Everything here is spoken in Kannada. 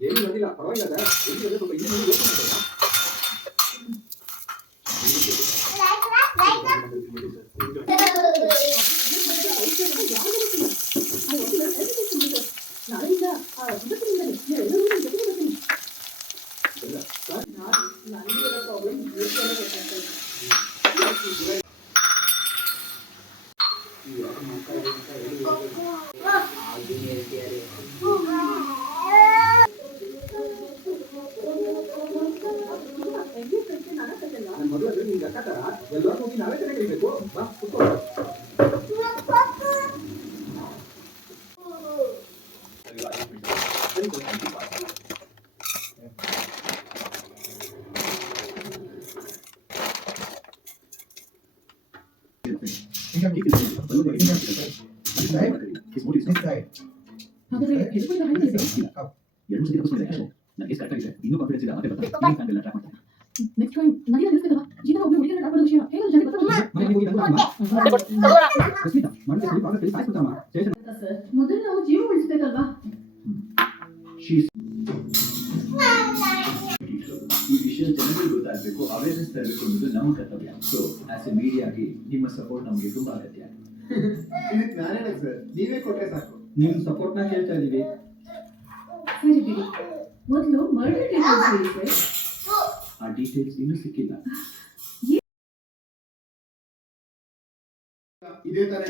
ಏನು ಬಂದಿಲ್ಲ ಪರವಾಗಿಲ್ಲ ಸ್ವಲ್ಪ ಮೊದಲು ನಿಮ್ಗೆ ಅಕ್ಕತರ ಎಲ್ಲರೂ ಹೋಗಿ ನಾವೇ ಚೆನ್ನಾಗಿ ಕಲಿಬೇಕು ಬಾ ಕೂತ್ಕೋ ಇನ್ನೂ ಕಾನ್ಫಿಡೆನ್ಸ್ ಇದೆ ಮತ್ತೆ ನೆಕ್ಸ್ಟ್ ಟೈಮ್ ನನಗೆ ನಿಲ್ಲಿಸ್ಬೇಕಲ್ವಾ ಜೀವನ ಒಬ್ಬರು ಹುಡುಗಿನ ಆಡೋ ವಿಷಯ ಹೇಳೋ ಜನ ಮೊದಲು ನಾವು ಜೀವ ಉಳಿಸಬೇಕಲ್ವಾ ಈ ವಿಷಯ ಜನರಿಗೆ ಗೊತ್ತಾಗಬೇಕು ಅವೇರ್ನೆಸ್ ತರಬೇಕು ಅನ್ನೋದು ನಮ್ಮ ಕರ್ತವ್ಯ ಸೊ ಆಸ್ ಎ ಮೀಡಿಯಾ ಆಗಿ ನಿಮ್ಮ ಸಪೋರ್ಟ್ ನಮಗೆ ತುಂಬಾ ಅಗತ್ಯ ಇದಕ್ಕೆ ನಾನೇನ ಸರ್ ನೀವೇ ಕೊಟ್ಟರೆ ಸಾಕು ನಿಮ್ಮ ಸಪೋರ್ಟ್ನ ಕೇಳ್ತಾ ಇದೀವಿ ಸರಿ ಬಿಡಿ ಮೊದಲು ಮರ್ಡರ್ ಡೀಟೇಲ್ಸ್ ಆ ಡೀಟೇಲ್ಸ್ ಇನ್ನೂ ಸಿಕ್ಕಿಲ್ಲ ಇದೇ ತರ